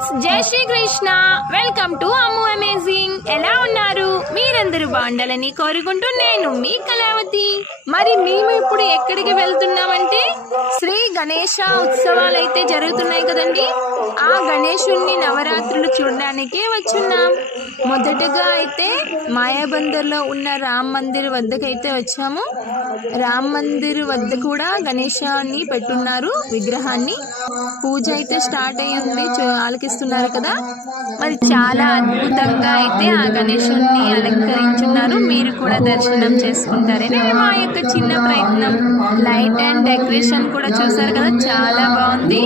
Friends, జై Srikrishna. Welcome to Ammu amazing. ఎలా ఉన్నారు? మీరందరూ బాగుండాలని కోరుకుంటూ నేను మీ కళావతి. మరి మేము ఇప్పుడు ఎక్కడికి వెళ్తున్నామంటే శ్రీ గణేష ఉత్సవాలు అయితే జరుగుతున్నాయి కదండి. ఆ గణేశుణ్ణి నవరాత్రులు చూడడానికే వచ్చున్నాం. మొదటగా అయితే మాయాబందర్లో ఉన్న రామ్ మందిర్ వద్దకైతే వచ్చాము. రామ్ మందిర్ వద్ద కూడా గణేశాన్ని పెట్టున్నారు, విగ్రహాన్ని. పూజ అయితే స్టార్ట్ అయ్యింది, ఆలకిస్తున్నారు కదా. మరి చాలా అద్భుతంగా అయితే ఆ గణేశుణ్ణి అలంకరించున్నారు. మీరు కూడా దర్శనం చేసుకుంటారని మా యొక్క చిన్న ప్రయత్నం. లైట్ అండ్ డెకరేషన్ కూడా చూసారు కదా, చాలా బాగుంది,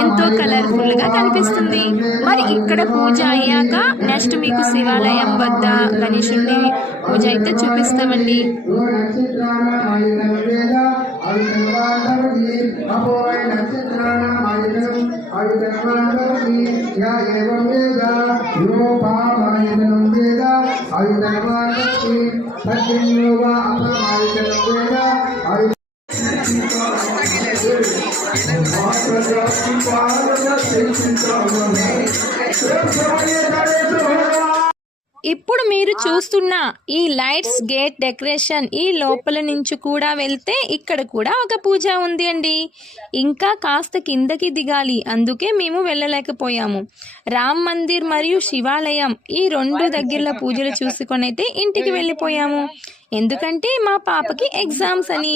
ఎంతో కలర్ఫుల్ గా కనిపిస్తుంది. మరి ఇక్కడ పూజ అయ్యాక నెక్స్ట్ మీకు శివాలయం వద్ద గణేశుణ్ణి పూజ అయితే చూపిస్తామండి. ఇప్పుడు మీరు చూస్తున్న ఈ లైట్స్ గేట్ డెకరేషన్, ఈ లోపల నుంచి కూడా వెళ్తే ఇక్కడ కూడా ఒక పూజ ఉంది అండి. ఇంకా కాస్త కిందకి దిగాలి, అందుకే మేము వెళ్ళలేకపోయాము. రామ్ మందిర్ మరియు శివాలయం ఈ రెండు దగ్గరలో పూజలు చూసుకొని అయితే ఇంటికి వెళ్ళిపోయాము. ఎందుకంటే మా పాపకి ఎగ్జామ్స్ అని.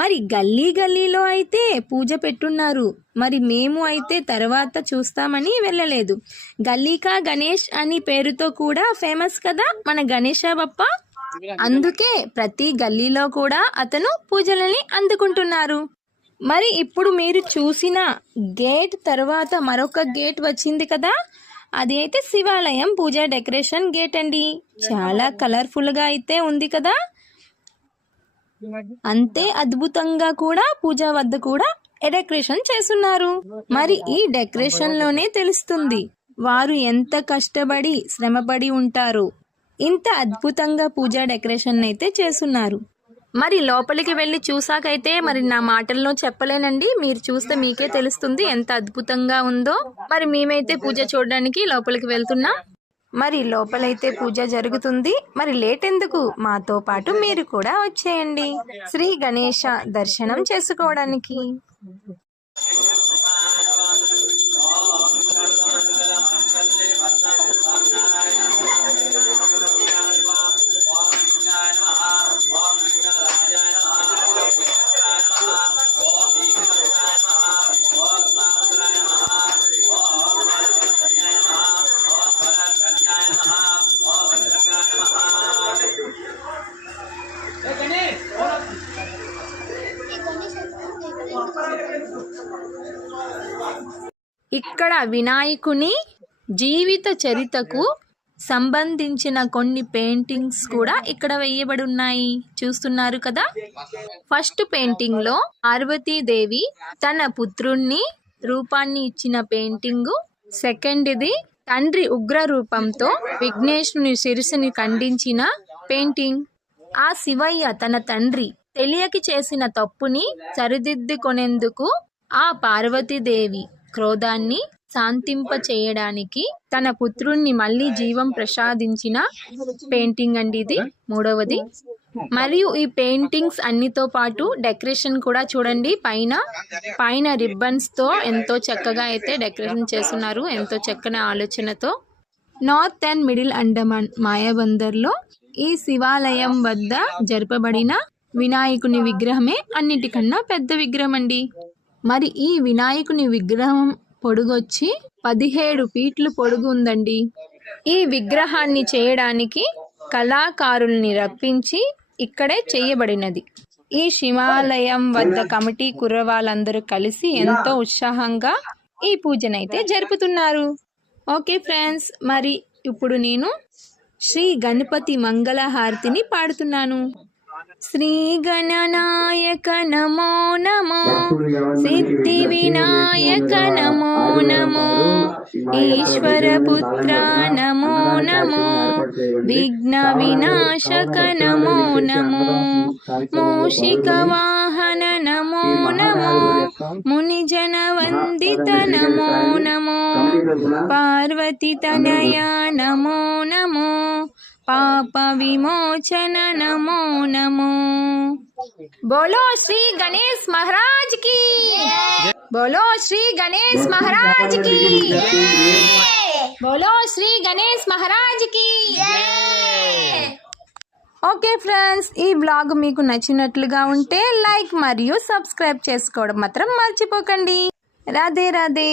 మరి గల్లీ గల్లీలో అయితే పూజ పెట్టున్నారు. మరి మేము అయితే తర్వాత చూస్తామని వెళ్ళలేదు. గల్లీకా గణేష్ అని పేరుతో కూడా ఫేమస్ కదా మన గణేశ బప్ప. అందుకే ప్రతి గల్లీలో కూడా అతను పూజలని అందుకుంటున్నారు. మరి ఇప్పుడు మీరు చూసిన గేట్ తర్వాత మరొక గేట్ వచ్చింది కదా, అది అయితే శివాలయం పూజ డెకరేషన్ గేట్ అండి. చాలా కలర్ఫుల్ గా అయితే ఉంది కదా. అంతే అద్భుతంగా కూడా పూజ వద్ద కూడా డెకరేషన్ చేస్తున్నారు. మరి ఈ డెకరేషన్ లోనే తెలుస్తుంది వారు ఎంత కష్టపడి శ్రమపడి ఉంటారు. ఇంత అద్భుతంగా పూజ డెకరేషన్ అయితే చేస్తున్నారు. మరి లోపలికి వెళ్ళి చూసాకైతే మరి నా మాటల్లో చెప్పలేనండి. మీరు చూస్తే మీకే తెలుస్తుంది ఎంత అద్భుతంగా ఉందో. మరి మేమైతే పూజ చూడడానికి లోపలికి వెళ్తున్నాం. మరి లోపలైతే పూజ జరుగుతుంది. మరి లేట్ ఎందుకు, మాతో పాటు మీరు కూడా వచ్చేయండి శ్రీ గణేశ దర్శనం చేసుకోవడానికి. ఇక్కడ వినాయకుని జీవిత చరిత్రకు సంబంధించిన కొన్ని పెయింటింగ్స్ కూడా ఇక్కడ వేయబడి ఉన్నాయి, చూస్తున్నారు కదా. ఫస్ట్ పెయింటింగ్ లో పార్వతీదేవి తన పుత్రుణ్ణి రూపాన్ని ఇచ్చిన పెయింటింగ్. సెకండ్ ఇది తండ్రి ఉగ్ర రూపంతో విఘ్నేశుని శిరస్సుని ఖండించిన పెయింటింగ్. ఆ శివయ్య తన తండ్రి తెలియకి చేసిన తప్పుని సరిదిద్దుకొనేందుకు ఆ పార్వతీదేవి క్రోధాన్ని శాంతింప చేయడానికి తన పుత్రుణ్ణి మళ్ళీ జీవం ప్రసాదించిన పెయింటింగ్ అండి ఇది మూడవది. మరియు ఈ పెయింటింగ్స్ అన్నితో పాటు డెకరేషన్ కూడా చూడండి. పైన రిబ్బన్స్ తో ఎంతో చక్కగా అయితే డెకరేషన్ చేస్తున్నారు, ఎంతో చక్కని ఆలోచనతో. నార్త్ అండ్ మిడిల్ అండమాన్ మాయాబందర్లో ఈ శివాలయం వద్ద జరపబడిన వినాయకుని విగ్రహమే అన్నిటికన్నా పెద్ద విగ్రహం అండి. మరి ఈ వినాయకుని విగ్రహం పొడుగొచ్చి 17 ఫీట్లు పొడుగు ఉందండి. ఈ విగ్రహాన్ని చేయడానికి కళాకారుల్ని రప్పించి ఇక్కడే చేయబడినది. ఈ శివాలయం వద్ద కమిటీ కుర్రవాళ్ళందరూ కలిసి ఎంతో ఉత్సాహంగా ఈ పూజనైతే జరుపుతున్నారు. ఓకే ఫ్రెండ్స్, మరి ఇప్పుడు నేను శ్రీ గణపతి మంగళహారతిని పాడుతున్నాను. శ్రీ గణనాయక నమో నమో, సిద్ధి వినాయక నమో నమో, ఈశ్వర పుత్ర నమో నమో, విఘ్న వినాశక నమో నమో, మూషిక వాహన నమో నమో, మునిజన వందిత నమో నమో, పార్వతి తనయా నమో నమో, పాప విమోచన నమో నమో. బోలో శ్రీ గణేష్ మహారాజ్ కి, బోలో శ్రీ గణేష్ మహారాజ్ కి, బోలో శ్రీ గణేష్ మహారాజ్ కి. ఓకే ఫ్రెండ్స్, ఈ బ్లాగ్ మీకు నచ్చినట్లుగా ఉంటే లైక్ మరియు సబ్స్క్రైబ్ చేసుకోవడం మాత్రం మర్చిపోకండి. రాధే రాధే.